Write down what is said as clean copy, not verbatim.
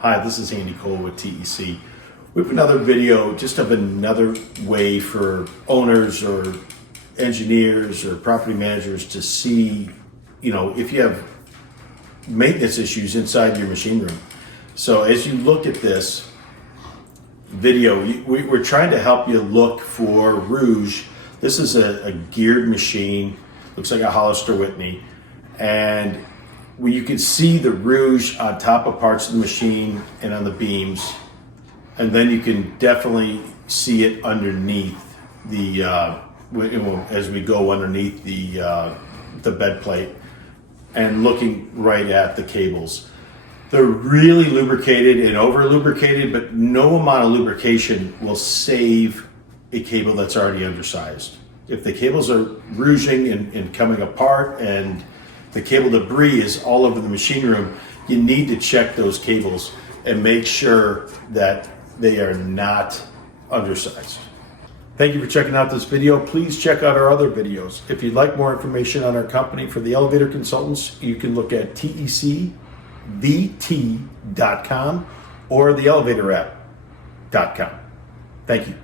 Hi, this is Andy Cole with TEC. We have another video just of another way for owners or engineers or property managers to see, if you have maintenance issues inside your machine room. So as you look at this video, we're trying to help you look for rouge. This is a geared machine, looks like a Hollister Whitney, and you can see the rouge on top of parts of the machine and on the beams, and then you can definitely see it underneath the as we go underneath the bed plate and looking right at the cables. They're really lubricated and over-lubricated, but no amount of lubrication will save a cable that's already undersized. If the cables are rouging and coming apart and the cable debris is all over the machine room, you need to check those cables and make sure that they are not undersized. Thank you for checking out this video. Please check out our other videos. If you'd like more information on our company for the elevator consultants, you can look at tecvt.com or theelevatораpp.com. Thank you.